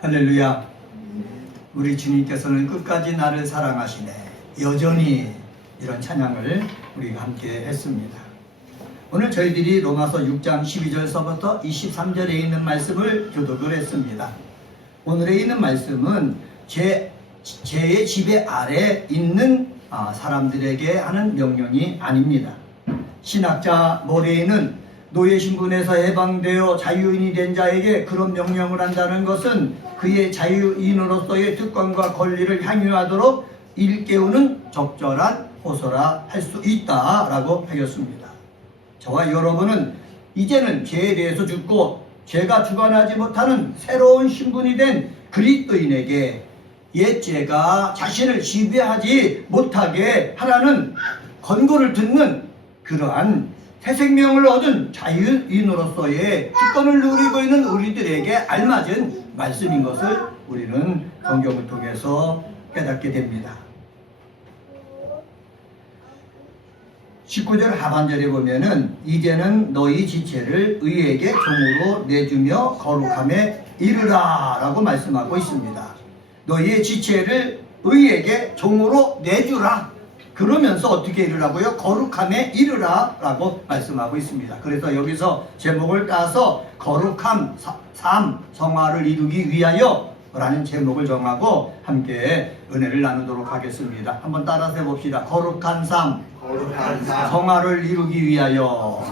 할렐루야. 우리 주님께서는 끝까지 나를 사랑하시네. 여전히 이런 찬양을 우리가 함께 했습니다. 오늘 저희들이 로마서 6장 12절서부터 23절에 있는 말씀을 교독을 했습니다. 오늘에 있는 말씀은 제의 지배 아래 있는 사람들에게 하는 명령이 아닙니다. 신학자 모레이는 노예 신분에서 해방되어 자유인이 된 자에게 그런 명령을 한다는 것은 그의 자유인으로서의 특권과 권리를 향유하도록 일깨우는 적절한 호소라 할 수 있다라고 하였습니다. 저와 여러분은 이제는 죄에 대해서 죽고 죄가 주관하지 못하는 새로운 신분이 된 그리스도인에게 옛 죄가 자신을 지배하지 못하게 하라는 권고를 듣는 그러한 새 생명을 얻은 자유인으로서의 특권을 누리고 있는 우리들에게 알맞은 말씀인 것을 우리는 성경을 통해서 깨닫게 됩니다. 19절 하반절에 보면은 이제는 너희 지체를 의에게 종으로 내주며 거룩함에 이르라 라고 말씀하고 있습니다. 너희의 지체를 의에게 종으로 내주라. 그러면서 어떻게 이르라고요? 거룩함에 이르라 라고 말씀하고 있습니다. 그래서 여기서 제목을 따서 거룩함 삶 성화를 이루기 위하여 라는 제목을 정하고 함께 은혜를 나누도록 하겠습니다. 한번 따라서 해봅시다. 거룩한 삶 성화를 이루기 위하여.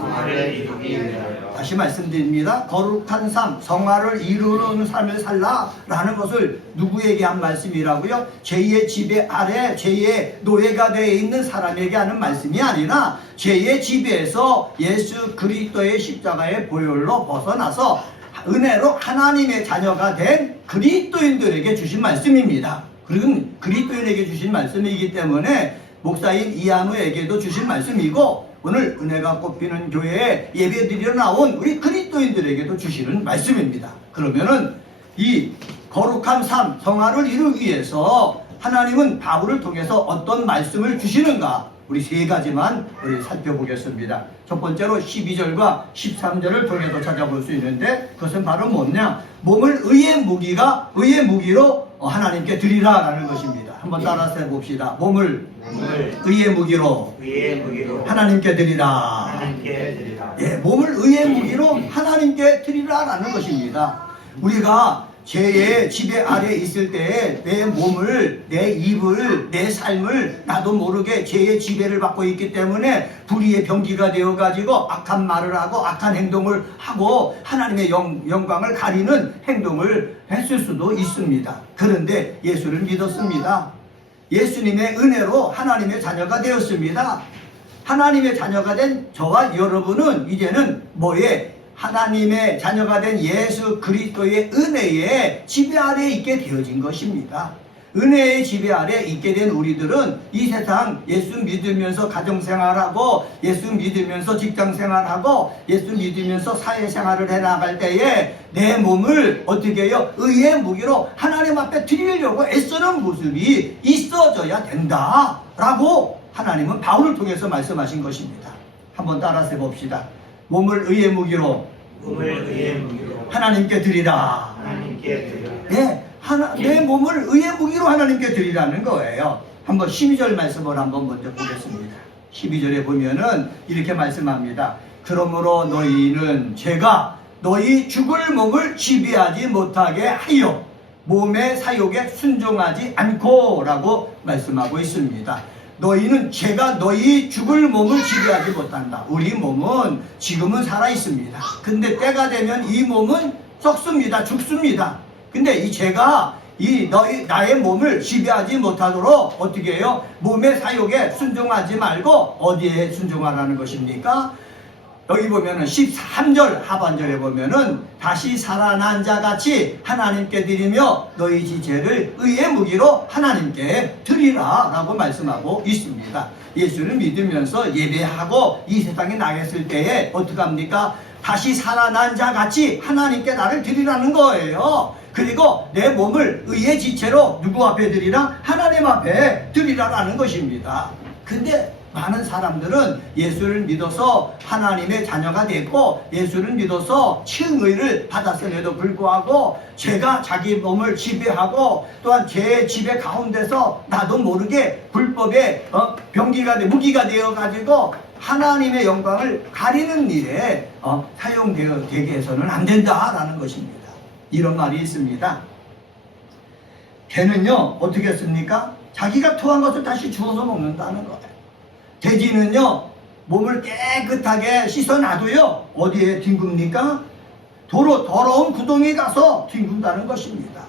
다시 말씀드립니다. 거룩한 삶, 성화를 이루는 삶을 살라라는 것을 누구에게 한 말씀이라고요? 죄의 지배 아래 죄의 노예가 되어 있는 사람에게 하는 말씀이 아니라 죄의 지배에서 예수 그리스도의 십자가의 보혈로 벗어나서 은혜로 하나님의 자녀가 된 그리스도인들에게 주신 말씀입니다. 그리고 그리스도인에게 주신 말씀이기 때문에 목사인 이한우에게도 주신 말씀이고 오늘 은혜가 꽃피는 교회에 예배드리러 나온 우리 그리스도인들에게도 주시는 말씀입니다. 그러면은 이 거룩한 삶, 성화를 이루기 위해서 하나님은 바울을 통해서 어떤 말씀을 주시는가? 우리 세 가지만 우리 살펴보겠습니다. 첫 번째로 12절과 13절을 통해서 찾아볼 수 있는데 그것은 바로 뭐냐? 몸을 의의 무기로 하나님께 드리라라는 것입니다. 한번 따라서 해봅시다. 몸을 의의 무기로 하나님께 드리라. 예, 몸을 의의 무기로 하나님께 드리라라는 것입니다. 우리가 죄의 지배 아래 있을 때에 내 몸을, 내 입을, 내 삶을 나도 모르게 죄의 지배를 받고 있기 때문에 불의의 병기가 되어가지고 악한 말을 하고 악한 행동을 하고 하나님의 영광을 가리는 행동을 했을 수도 있습니다. 그런데 예수를 믿었습니다. 예수님의 은혜로 하나님의 자녀가 되었습니다. 하나님의 자녀가 된 저와 여러분은 이제는 하나님의 자녀가 된 예수 그리스도의 은혜의 지배 아래에 있게 되어진 것입니다. 은혜의 지배 아래에 있게 된 우리들은 이 세상 예수 믿으면서 가정생활하고 예수 믿으면서 직장생활하고 예수 믿으면서 사회생활을 해나갈 때에 내 몸을 어떻게 해요? 의의 무기로 하나님 앞에 드리려고 애쓰는 모습이 있어져야 된다라고 하나님은 바울을 통해서 말씀하신 것입니다. 한번 따라서 해봅시다. 몸을 의의 무기로 하나님께 드리라. 네, 내 몸을 의의 무기로 하나님께 드리라는 거예요. 한번 12절 말씀을 한번 먼저 보겠습니다. 12절에 보면은 이렇게 말씀합니다. 그러므로 너희는 죄가 너희 죽을 몸을 지배하지 못하게 하여 몸의 사욕에 순종하지 않고 라고 말씀하고 있습니다. 너희는 죄가 너희 죽을 몸을 지배하지 못한다. 우리 몸은 지금은 살아있습니다. 근데 때가 되면 이 몸은 썩습니다. 죽습니다. 근데 이 죄가 나의 몸을 지배하지 못하도록 어떻게 해요? 몸의 사욕에 순종하지 말고 어디에 순종하라는 것입니까? 여기 보면은 13절 하반절에 보면은 다시 살아난 자 같이 하나님께 드리며 너희 지체를 의의 무기로 하나님께 드리라 라고 말씀하고 있습니다. 예수를 믿으면서 예배하고 이 세상에 나갔을 때에 어떻게 합니까? 다시 살아난 자 같이 하나님께 나를 드리라는 거예요. 그리고 내 몸을 의의 지체로 누구 앞에 드리라? 하나님 앞에 드리라라는 것입니다. 근데 많은 사람들은 예수를 믿어서 하나님의 자녀가 됐고 예수를 믿어서 칭의를 받았음에도 불구하고 죄가 자기 몸을 지배하고 또한 죄의 지배 가운데서 나도 모르게 불법의 병기가 무기가 되어가지고 하나님의 영광을 가리는 일에 사용되게 해서는 안 된다라는 것입니다. 이런 말이 있습니다. 개는요 어떻게 했습니까? 자기가 토한 것을 다시 주워서 먹는다는 거예요. 돼지는요 몸을 깨끗하게 씻어놔도요 어디에 뒹굽니까? 더러운 구덩이에 가서 뒹군다는 것입니다.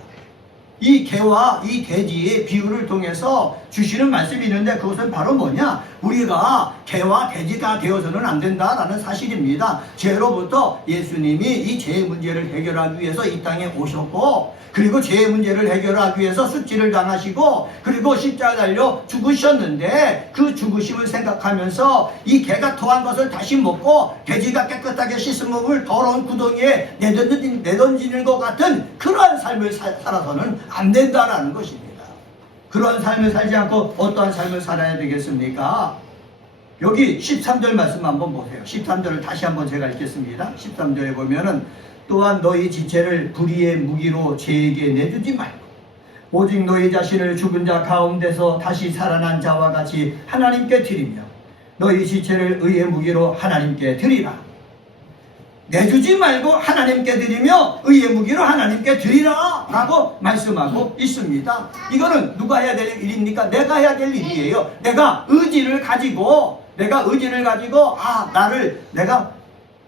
이 개와 이 돼지의 비유를 통해서 주시는 말씀이 있는데 그것은 바로 뭐냐? 우리가 개와 돼지가 되어서는 안 된다라는 사실입니다. 죄로부터 예수님이 이 죄의 문제를 해결하기 위해서 이 땅에 오셨고 그리고 죄의 문제를 해결하기 위해서 수치를 당하시고 그리고 십자가에 달려 죽으셨는데 그 죽으심을 생각하면서 이 개가 토한 것을 다시 먹고 돼지가 깨끗하게 씻은 몸을 더러운 구덩이에 내던지는 것 같은 그러한 삶을 살아서는 안 된다라는 것입니다. 그런 삶을 살지 않고 어떠한 삶을 살아야 되겠습니까? 여기 13절 말씀 한번 보세요. 13절을 다시 한번 제가 읽겠습니다. 13절에 보면은 또한 너희 지체를 불의의 무기로 죄에게 내주지 말고 오직 너희 자신을 죽은 자 가운데서 다시 살아난 자와 같이 하나님께 드리며 너희 지체를 의의 무기로 하나님께 드리라. 내주지 말고 하나님께 드리며 의의 무기로 하나님께 드리라 라고 말씀하고 있습니다. 이거는 누가 해야 될 일입니까? 내가 해야 될 일이에요. 내가 의지를 가지고 내가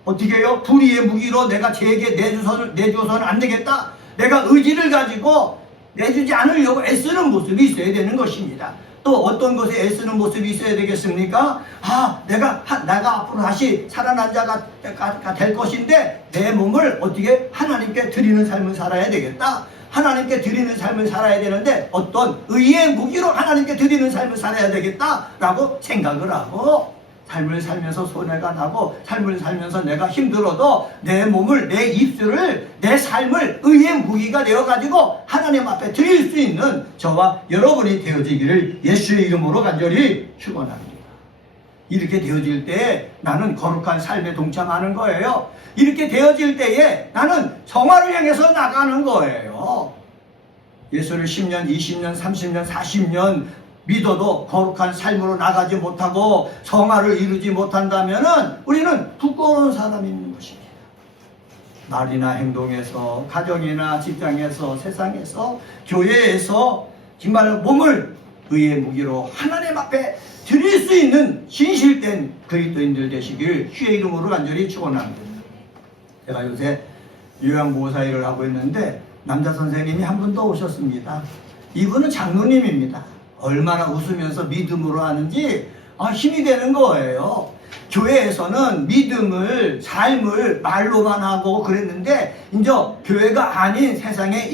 어떻게 해요? 불의의 무기로 내가 죄에게 내줘서는 안 되겠다. 내가 의지를 가지고 내주지 않으려고 애쓰는 모습이 있어야 되는 것입니다. 또 어떤 것에 애쓰는 모습이 있어야 되겠습니까? 내가 앞으로 다시 살아난 자가 될 것인데 내 몸을 어떻게 하나님께 드리는 삶을 살아야 되겠다. 하나님께 드리는 삶을 살아야 되는데 어떤 의의 무기로 하나님께 드리는 삶을 살아야 되겠다라고 생각을 하고 삶을 살면서 손해가 나고 삶을 살면서 내가 힘들어도 내 몸을 내 입술을 내 삶을 의의 무기가 되어가지고 하나님 앞에 드릴 수 있는 저와 여러분이 되어지기를 예수의 이름으로 간절히 축원합니다. 이렇게 되어질 때에 나는 거룩한 삶에 동참하는 거예요. 이렇게 되어질 때에 나는 성화를 향해서 나가는 거예요. 예수를 10년, 20년, 30년, 40년 믿어도 거룩한 삶으로 나가지 못하고 성화를 이루지 못한다면 우리는 부끄러운 사람이 있는 것입니다. 말이나 행동에서, 가정이나 직장에서, 세상에서, 교회에서 정말 몸을 의의 무기로 하나님 앞에 드릴 수 있는 진실된 그리스도인들 되시길 주의 이름으로 간절히 축원합니다. 제가 요새 요양보호사 일을 하고 있는데 남자 선생님이 한 분 더 오셨습니다. 이분은 장로님입니다. 얼마나 웃으면서 믿음으로 하는지 힘이 되는 거예요. 교회에서는 믿음을, 삶을 말로만 하고 그랬는데 이제 교회가 아닌 세상에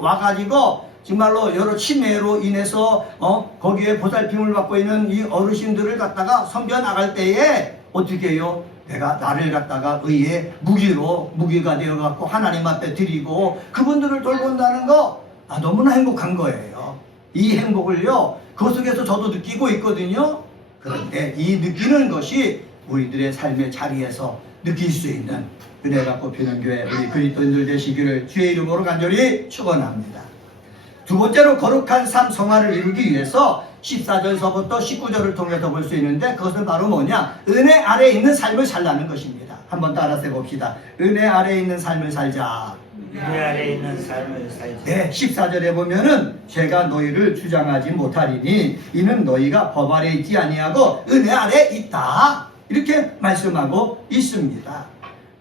와가지고 정말로 여러 치매로 인해서 거기에 보살핌을 받고 있는 이 어르신들을 갖다가 섬겨 나갈 때에 어떻게 해요? 내가 나를 갖다가 의의 무기가 되어갖고 하나님 앞에 드리고 그분들을 돌본다는 거 너무나 행복한 거예요. 이 행복을요 그 속에서 저도 느끼고 있거든요. 그런데 이 느끼는 것이 우리들의 삶의 자리에서 느낄 수 있는 은혜가 꼽히는 교회 우리 그리스도인들 되시기를 주의 이름으로 간절히 축원합니다. 두 번째로 거룩한 삶 성화를 이루기 위해서 14절서부터 19절을 통해서 볼 수 있는데 그것은 바로 뭐냐? 은혜 아래에 있는 삶을 살라는 것입니다. 한번 따라서 해봅시다. 은혜 아래에 있는 삶을 살자. 은혜 아래에 있는 삶을 살자. 네, 14절에 보면은 제가 너희를 주장하지 못하리니 이는 너희가 법 아래 있지 아니하고 은혜 아래 있다. 이렇게 말씀하고 있습니다.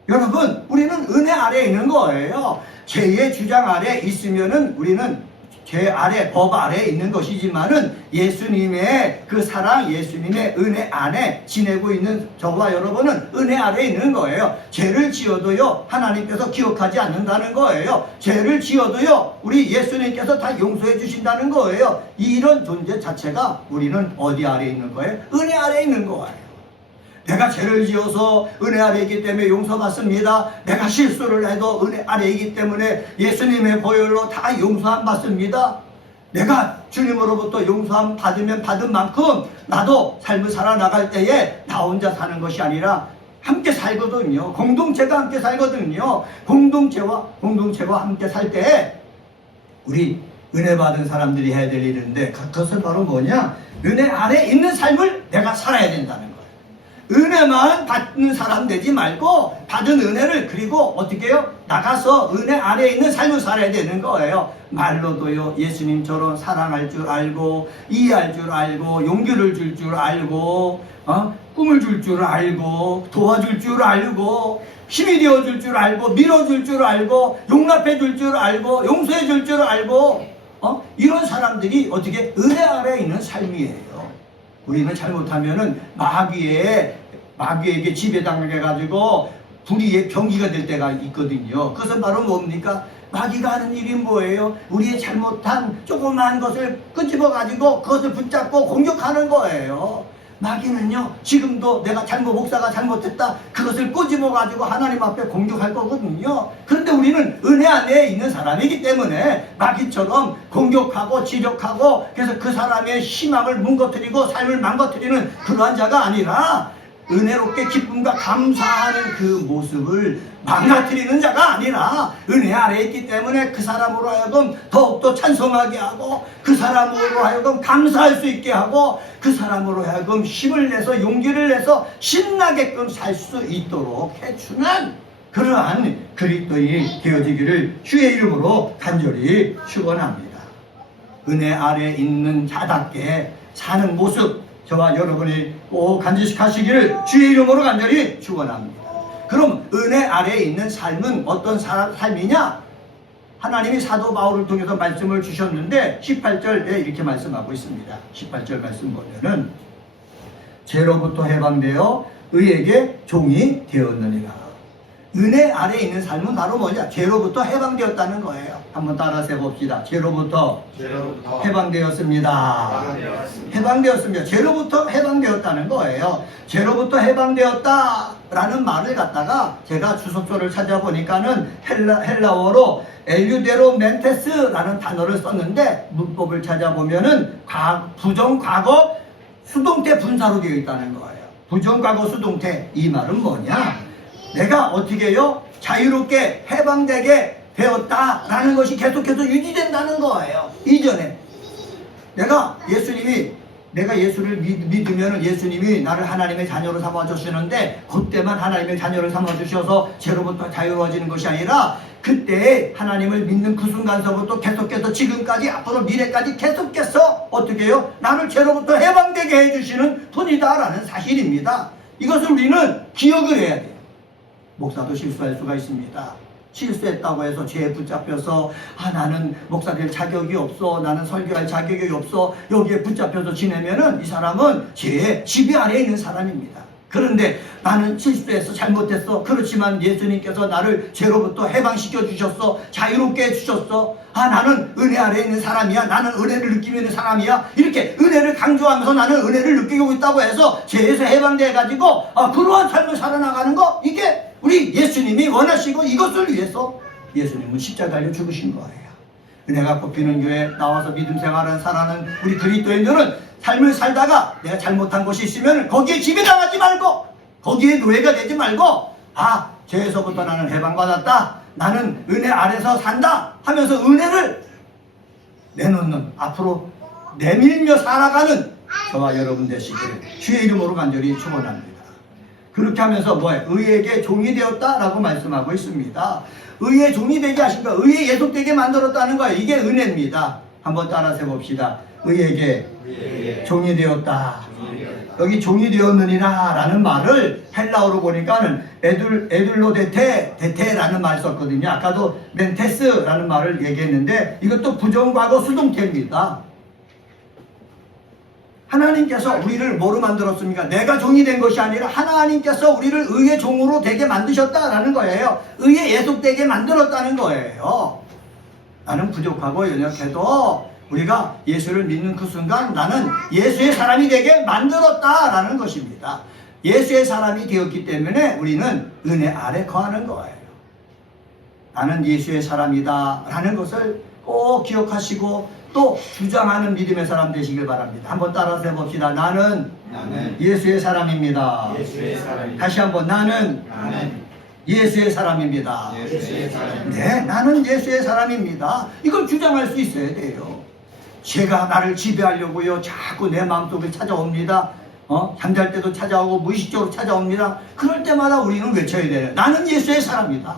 여러분, 우리는 은혜 아래에 있는 거예요. 죄의 주장 아래 있으면은 우리는 죄 아래, 법 아래에 있는 것이지만은 예수님의 그 사랑, 예수님의 은혜 안에 지내고 있는 저와 여러분은 은혜 아래에 있는 거예요. 죄를 지어도요, 하나님께서 기억하지 않는다는 거예요. 죄를 지어도요, 우리 예수님께서 다 용서해 주신다는 거예요. 이런 존재 자체가 우리는 어디 아래에 있는 거예요? 은혜 아래에 있는 거예요. 내가 죄를 지어서 은혜 아래에 있기 때문에 용서받습니다. 내가 실수를 해도 은혜 아래에 있기 때문에 예수님의 보혈로 다 용서 안 받습니다. 내가 주님으로부터 용서함 받으면 받은 만큼 나도 삶을 살아나갈 때에 나 혼자 사는 것이 아니라 함께 살거든요. 공동체가 함께 살거든요. 공동체와 함께 살 때 우리 은혜 받은 사람들이 해야 될 일인데 그것은 바로 뭐냐? 은혜 아래 있는 삶을 내가 살아야 된다는 거예요. 은혜만 받는 사람 되지 말고 받은 은혜를 그리고 어떻게 해요? 나가서 은혜 아래 있는 삶을 살아야 되는 거예요. 말로도요, 예수님처럼 사랑할 줄 알고 이해할 줄 알고 용기를 줄 줄 알고 꿈을 줄 줄 알고 도와줄 줄 알고 힘이 되어줄 줄 알고 밀어줄 줄 알고 용납해 줄 줄 알고 용서해 줄 줄 알고 이런 사람들이 어떻게 은혜 아래에 있는 삶이에요. 우리는 잘못하면은 마귀에게 지배당해가지고 불의의 병기가 될 때가 있거든요. 그것은 바로 뭡니까? 마귀가 하는 일이 뭐예요? 우리의 잘못한 조그마한 것을 끄집어가지고 그것을 붙잡고 공격하는 거예요. 마귀는요, 지금도 내가 목사가 잘못했다, 그것을 꼬집어가지고 하나님 앞에 공격할 거거든요. 그런데 우리는 은혜 안에 있는 사람이기 때문에 마귀처럼 공격하고 지적하고 그래서 그 사람의 희망을 뭉거뜨리고 삶을 망가뜨리는 그러한 자가 아니라 은혜롭게 기쁨과 감사하는 그 모습을 망가뜨리는 자가 아니라 은혜 아래에 있기 때문에 그 사람으로 하여금 더욱더 찬송하게 하고 그 사람으로 하여금 감사할 수 있게 하고 그 사람으로 하여금 힘을 내서 용기를 내서 신나게끔 살 수 있도록 해주는 그러한 그리스도인이 되어지기를 주의 이름으로 간절히 축원합니다. 은혜 아래에 있는 자답게 사는 모습 저와 여러분이 꼭 간직하시기를 주의 이름으로 간절히 축원합니다. 그럼 은혜 아래에 있는 삶은 어떤 삶이냐? 하나님이 사도 바울을 통해서 말씀을 주셨는데 18절에 이렇게 말씀하고 있습니다. 18절 말씀 보면은 죄로부터 해방되어 의에게 종이 되었느니라. 은혜 아래에 있는 삶은 바로 뭐냐? 죄로부터 해방되었다는 거예요. 한번 따라서 해봅시다. 죄로부터 해방되었습니다. 해방되었습니다. 죄로부터 해방되었다는 거예요. 죄로부터 해방되었다라는 말을 갖다가 제가 주석조를 찾아보니까는 헬라어로 엘유데로멘테스라는 단어를 썼는데 문법을 찾아보면은 부정과거 수동태 분사로 되어 있다는 거예요. 부정과거 수동태, 이 말은 뭐냐? 내가 어떻게 해요? 자유롭게 해방되게 되었다라는 것이 계속해서 유지된다는 거예요. 이전에 내가 예수를 믿으면 예수님이 나를 하나님의 자녀로 삼아주시는데 그때만 하나님의 자녀를 삼아주셔서 죄로부터 자유로워지는 것이 아니라 그때 하나님을 믿는 그 순간서부터 계속해서 지금까지 앞으로 미래까지 계속해서 어떻게 해요? 나를 죄로부터 해방되게 해주시는 분이다라는 사실입니다. 이것을 우리는 기억을 해야 돼요. 목사도 실수할 수가 있습니다. 실수했다고 해서 죄에 붙잡혀서 나는 목사 될 자격이 없어, 나는 설교할 자격이 없어, 여기에 붙잡혀서 지내면은 이 사람은 죄의 지배 아래에 있는 사람입니다. 그런데 나는 실수했어, 잘못했어, 그렇지만 예수님께서 나를 죄로부터 해방시켜 주셨어, 자유롭게 해주셨어, 나는 은혜 아래에 있는 사람이야, 나는 은혜를 느끼고 있는 사람이야, 이렇게 은혜를 강조하면서 나는 은혜를 느끼고 있다고 해서 죄에서 해방돼가지고 그러한 삶을 살아나가는 거, 이게 우리 예수님이 원하시고 이것을 위해서 예수님은 십자가에 죽으신 거예요. 은혜가 뽑히는 교회 나와서 믿음 생활을 살아가는 우리 그리스도인들은 삶을 살다가 내가 잘못한 것이 있으면 거기에 지배당하지 말고 거기에 노예가 되지 말고 죄에서부터 나는 해방받았다, 나는 은혜 아래서 산다 하면서 은혜를 내놓는, 앞으로 내밀며 살아가는 저와 여러분 되시기를 주의 이름으로 간절히 축원합니다. 그렇게 하면서 의에게 종이 되었다라고 말씀하고 있습니다. 의의 종이 되게 하신 거, 의에 예속되게 만들었다는 거예요. 이게 은혜입니다. 한번 따라서 해봅시다. 의에게 종이 되었다. 여기 종이 되었느니라 라는 말을 헬라어로 보니까는 에둘로데테라는 말을 썼거든요. 아까도 멘테스라는 말을 얘기했는데 이것도 부정과거 수동태입니다. 하나님께서 우리를 뭐로 만들었습니까? 내가 종이 된 것이 아니라 하나님께서 우리를 의의 종으로 되게 만드셨다라는 거예요. 의에 예속되게 만들었다는 거예요. 나는 부족하고 연약해도 우리가 예수를 믿는 그 순간 나는 예수의 사람이 되게 만들었다라는 것입니다. 예수의 사람이 되었기 때문에 우리는 은혜 아래 거하는 거예요. 나는 예수의 사람이다 라는 것을 꼭 기억하시고 또 주장하는 믿음의 사람 되시길 바랍니다. 한번 따라서 해봅시다. 나는 예수의 사람입니다. 예수의 사람입니다. 다시 한번 나는 예수의 사람입니다. 예수의 사람입니다. 네, 나는 예수의 사람입니다. 이걸 주장할 수 있어야 돼요. 제가 나를 지배하려고요. 자꾸 내 마음속에 찾아옵니다. 잠잘 때도 찾아오고 무의식적으로 찾아옵니다. 그럴 때마다 우리는 외쳐야 돼요. 나는 예수의 사람이다.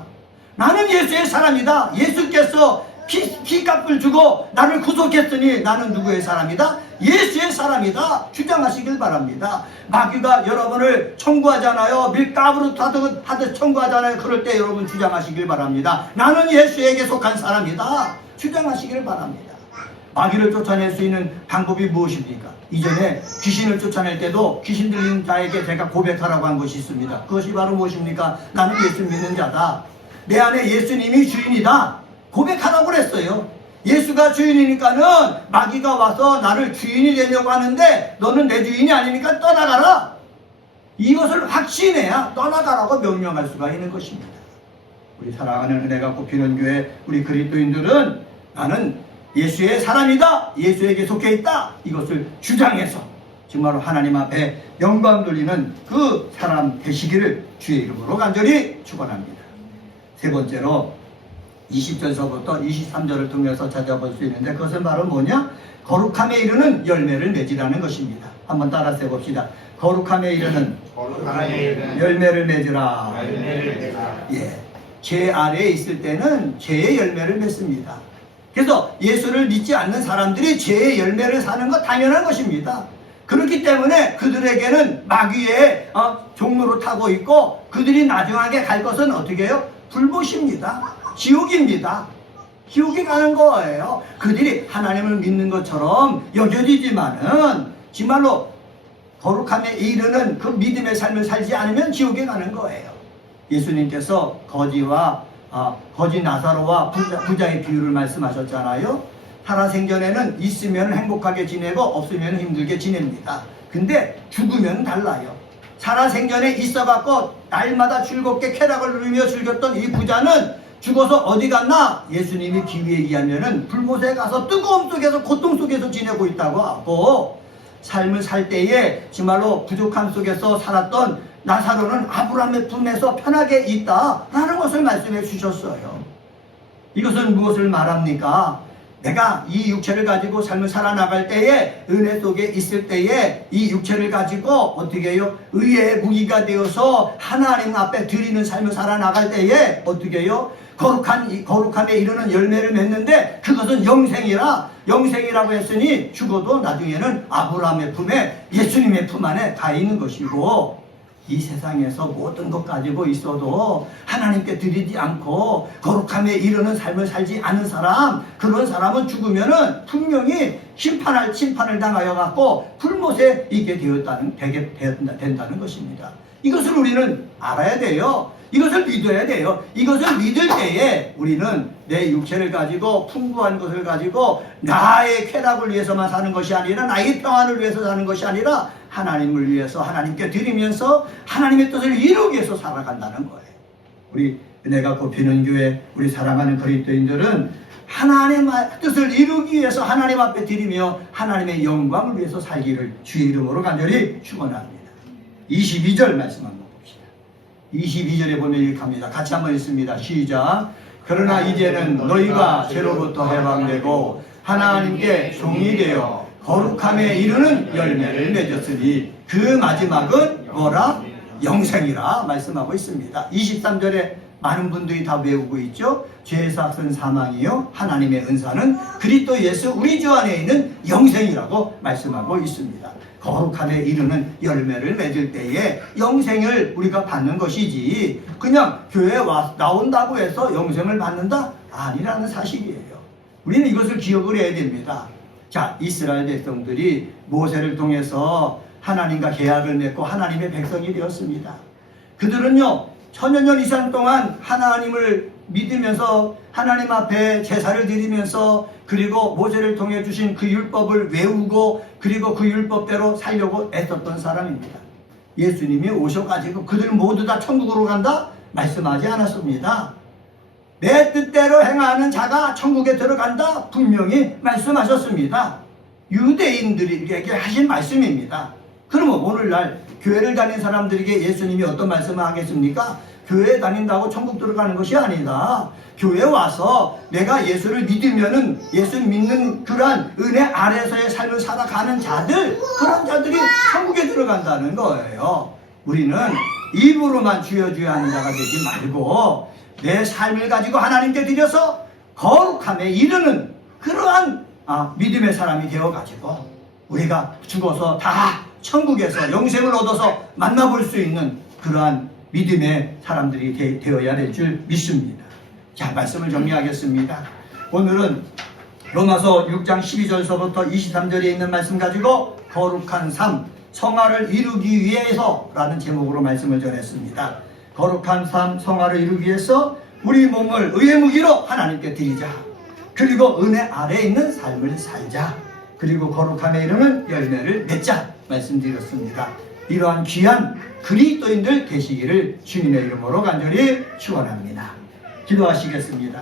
나는 예수의 사람이다. 예수께서 피값을 주고 나를 구속했으니 나는 누구의 사람이다? 예수의 사람이다. 주장하시길 바랍니다. 마귀가 여러분을 청구하잖아요. 밀가루로 하듯 청구하잖아요. 그럴 때 여러분 주장하시길 바랍니다. 나는 예수에게 속한 사람이다. 주장하시길 바랍니다. 마귀를 쫓아낼 수 있는 방법이 무엇입니까? 이전에 귀신을 쫓아낼 때도 귀신 들린 자에게 제가 고백하라고 한 것이 있습니다. 그것이 바로 무엇입니까? 나는 예수 믿는 자다. 내 안에 예수님이 주인이다. 고백하라고 그랬어요. 예수가 주인이니까는 마귀가 와서 나를 주인이 되려고 하는데 너는 내 주인이 아니니까 떠나가라. 이것을 확신해야 떠나가라고 명령할 수가 있는 것입니다. 우리 사랑하는 은혜가 꼽히는 교회 우리 그리스도인들은 나는 예수의 사람이다. 예수에게 속해 있다. 이것을 주장해서 정말로 하나님 앞에 영광 돌리는 그 사람 되시기를 주의 이름으로 간절히 축원합니다. 세 번째로 20절서부터 23절을 통해서 찾아볼 수 있는데 그것은 바로 뭐냐? 거룩함에 이르는 열매를 맺으라는 것입니다. 한번 따라서 해봅시다. 거룩함에 이르는 열매를 맺으라. 예, 죄 아래에 있을 때는 죄의 열매를 맺습니다. 그래서 예수를 믿지 않는 사람들이 죄의 열매를 사는 것 당연한 것입니다. 그렇기 때문에 그들에게는 마귀의 종로로 타고 있고 그들이 나중에 갈 것은 어떻게 해요? 불못입니다. 지옥입니다. 지옥에 가는 거예요. 그들이 하나님을 믿는 것처럼 여겨지지만은 정말로 거룩함에 이르는 그 믿음의 삶을 살지 않으면 지옥에 가는 거예요. 예수님께서 거지 나사로와 부자의 비유를 말씀하셨잖아요. 살아생전에는 있으면 행복하게 지내고 없으면 힘들게 지냅니다. 근데 죽으면 달라요. 살아생전에 있어갖고 날마다 즐겁게 쾌락을 누리며 즐겼던 이 부자는 죽어서 어디 갔나? 예수님이 비유에 의하면은 불못에 가서 뜨거움 속에서 고통 속에서 지내고 있다고 하고, 삶을 살 때에 정말로 부족함 속에서 살았던 나사로는 아브라함의 품에서 편하게 있다라는 것을 말씀해 주셨어요. 이것은 무엇을 말합니까? 내가 이 육체를 가지고 삶을 살아나갈 때에, 은혜 속에 있을 때에 이 육체를 가지고 어떻게 해요? 의의 무기가 되어서 하나님 앞에 드리는 삶을 살아나갈 때에 어떻게 해요? 거룩함에 이르는 열매를 맺는데 그것은 영생이라고 했으니 죽어도 나중에는 아브라함의 품에, 예수님의 품 안에 다 있는 것이고, 이 세상에서 모든 것 가지고 있어도 하나님께 드리지 않고 거룩함에 이르는 삶을 살지 않은 사람, 그런 사람은 죽으면은 분명히 심판을 당하여 갖고 불못에 있게 된다는 것입니다. 이것을 우리는 알아야 돼요. 이것을 믿어야 돼요. 이것을 믿을 때에 우리는 내 육체를 가지고 풍부한 것을 가지고 나의 쾌락을 위해서만 사는 것이 아니라, 나의 평안을 위해서 사는 것이 아니라 하나님을 위해서 하나님께 드리면서 하나님의 뜻을 이루기 위해서 살아간다는 거예요. 우리 은혜가 꼽히는 교회, 우리 사랑하는 그리스도인들은 하나님의 뜻을 이루기 위해서 하나님 앞에 드리며 하나님의 영광을 위해서 살기를 주의 이름으로 간절히 축원합니다. 22절 말씀 한번 봅시다. 22절에 보면 이렇게 합니다. 같이 한번 읽습니다. 시작. 그러나 이제는 너희가 죄로부터 해방되고 하나님께 종이 되어 거룩함에 이르는 열매를 맺었으니 그 마지막은 뭐라? 영생이라 말씀하고 있습니다. 23절에 많은 분들이 다 외우고 있죠. 죄의 삭은 사망이요 하나님의 은사는 그리스도 예수 우리 주 안에 있는 영생이라고 말씀하고 있습니다. 거룩함에 이르는 열매를 맺을 때에 영생을 우리가 받는 것이지, 그냥 교회에 나온다고 해서 영생을 받는다? 아니라는 사실이에요. 우리는 이것을 기억을 해야 됩니다. 자, 이스라엘 백성들이 모세를 통해서 하나님과 계약을 맺고 하나님의 백성이 되었습니다. 그들은요, 천여년 이상 동안 하나님을 믿으면서 하나님 앞에 제사를 드리면서, 그리고 모세를 통해 주신 그 율법을 외우고 그리고 그 율법대로 살려고 애썼던 사람입니다. 예수님이 오셔가지고 그들 모두 다 천국으로 간다? 말씀하지 않았습니다. 내 뜻대로 행하는 자가 천국에 들어간다 분명히 말씀하셨습니다. 유대인들에게 하신 말씀입니다. 그러면 오늘날 교회를 다닌 사람들에게 예수님이 어떤 말씀을 하겠습니까? 교회 다닌다고 천국 들어가는 것이 아니다. 교회 와서 내가 예수를 믿으면은 예수 믿는 그러한 은혜 아래서의 삶을 살아가는 자들, 그런 자들이 천국에 들어간다는 거예요. 우리는 입으로만 주여 하는 자가 되지 말고 내 삶을 가지고 하나님께 드려서 거룩함에 이르는 그러한 믿음의 사람이 되어가지고 우리가 죽어서 다 천국에서 영생을 얻어서 만나볼 수 있는 그러한 믿음의 사람들이 되어야 될 줄 믿습니다. 자, 말씀을 정리하겠습니다. 오늘은 로마서 6장 12절서부터 23절에 있는 말씀 가지고 거룩한 삶, 성화를 이루기 위해서 라는 제목으로 말씀을 전했습니다. 거룩한 삶, 성화를 이루기 위해서 우리 몸을 의의 무기로 하나님께 드리자. 그리고 은혜 아래에 있는 삶을 살자. 그리고 거룩함에 이르는 열매를 맺자 말씀드렸습니다. 이러한 귀한 그리스도인들 되시기를 주님의 이름으로 간절히 축원합니다. 기도하시겠습니다.